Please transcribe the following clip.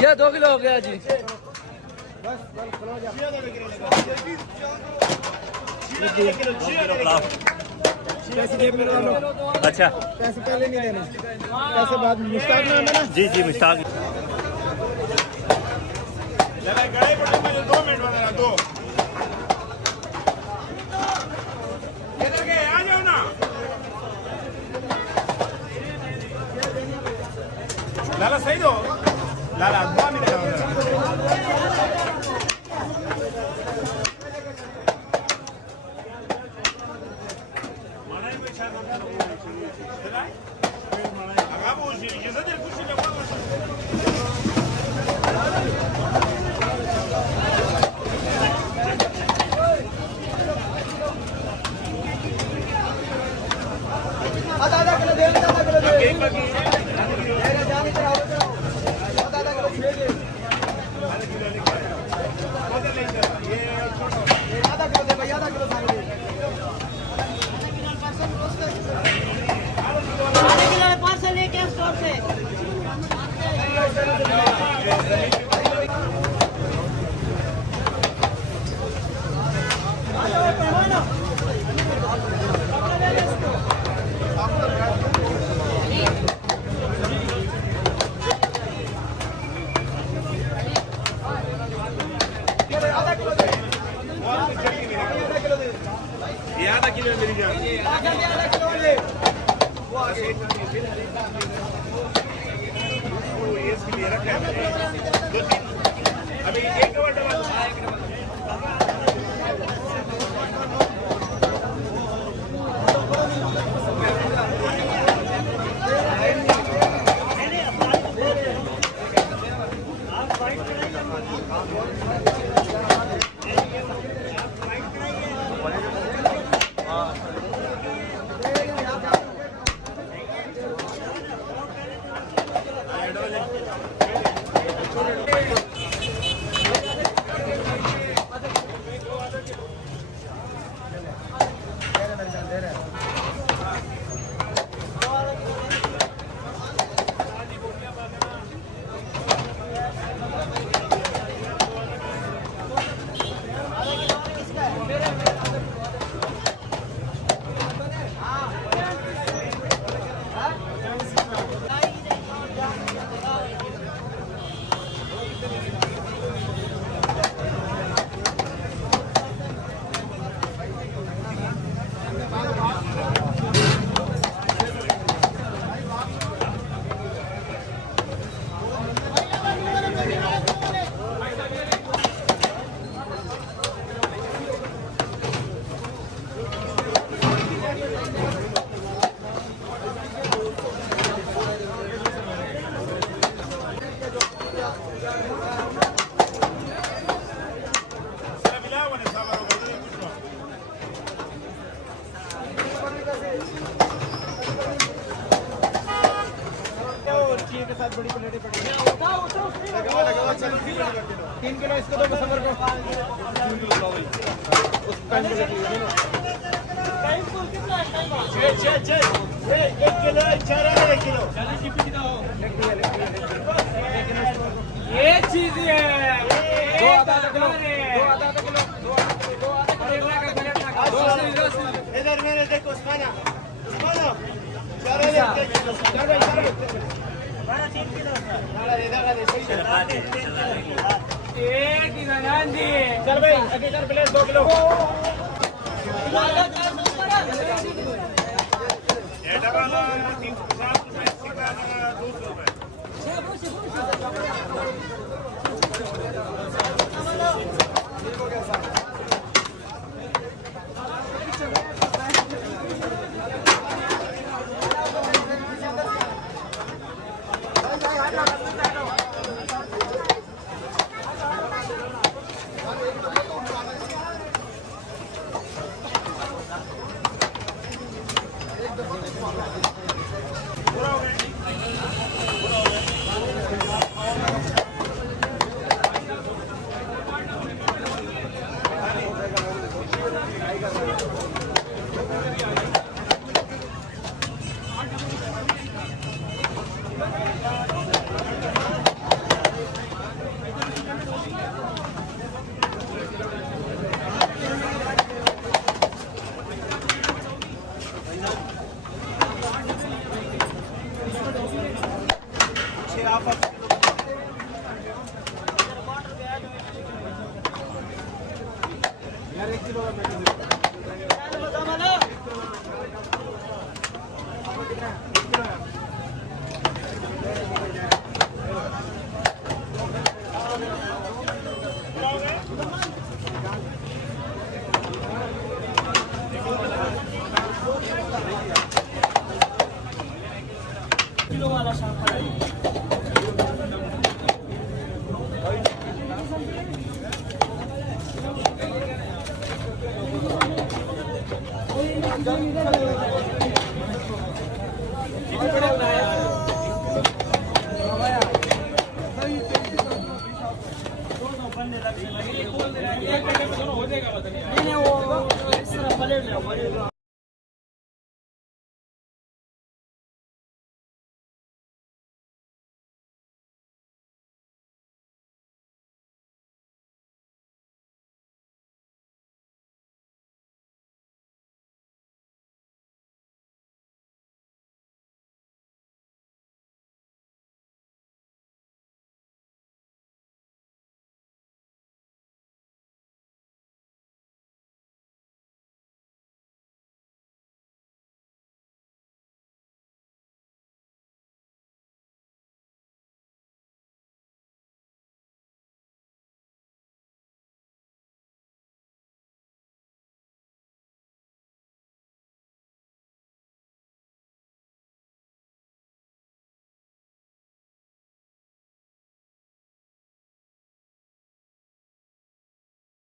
ये 2 किलो हो गया जी। अच्छा पैसे पहले नहीं देना, पैसे बाद में। मुश्ताक नाम है ना? जी जी मुश्ताक। आ जाओ ना लाला, सही दो लाला, दुआ नहीं आधा किलो दे, आधा किलो दे। मेरे जाने पर आओ, आधा किलो छे दे। आधा किलो दे भाई, आधा किलो सांग दे। आधे किलो पार्सल लेके स्टोर से। आधा किलो मेरी जान। आधा किलो ले। वो आगे। इसके लिए रखा है दो तीन, अभी एक कवर डबल। के साथ बड़ी प्लेटें पड़ी हैं। लगाओ 3 किलो इसको दो मुसव्वर को। 3 किलो उस टाइम पे एक किलो 1 किलो ये चीज है। दो आधा किलो, दो आधा किलो, दो आधा किलो। इधर मैंने देखो उस्माना चार चल भाई आगे कर प्लेट 2 किलो। नहीं वो इस तरह पलट रहा